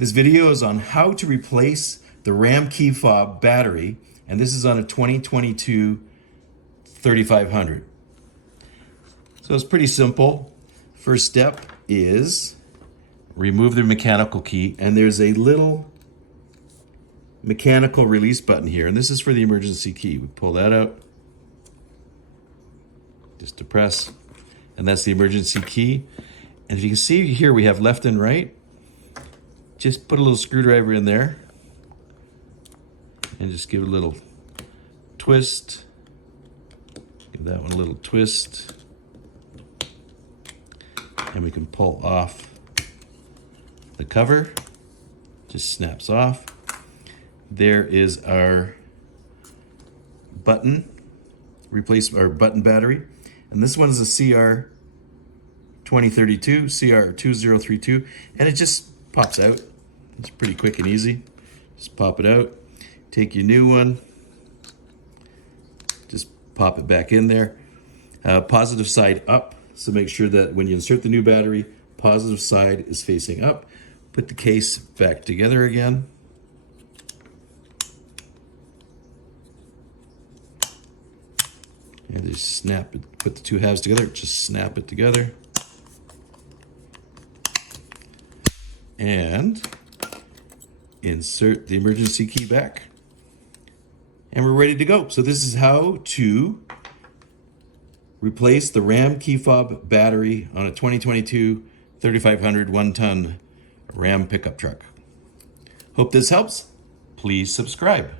This video is on how to replace the Ram key fob battery, and this is on a 2022 3500. So it's pretty simple. First step is remove the mechanical key, and there's a little mechanical release button here, and this is for the emergency key. We pull that out, just depress, and that's the emergency key. And if you can see here, we have left and right. Just put a little screwdriver in there and just give it a little twist. Give that one a little twist. And we can pull off the cover. Just snaps off. There is our button, replace our button battery. And this one is a CR 2032, CR 2032, and it just pops out. It's pretty quick and easy. Just pop it out, take your new one, just pop it back in there. Positive side up, so make sure that when you insert the new battery, positive side is facing up. Put the case back together again. And just snap it, put the two halves together, just snap it together. And insert the emergency key back. And we're ready to go. So this is how to replace the Ram key fob battery on a 2022 3500 1-ton Ram pickup truck. Hope this helps. Please subscribe.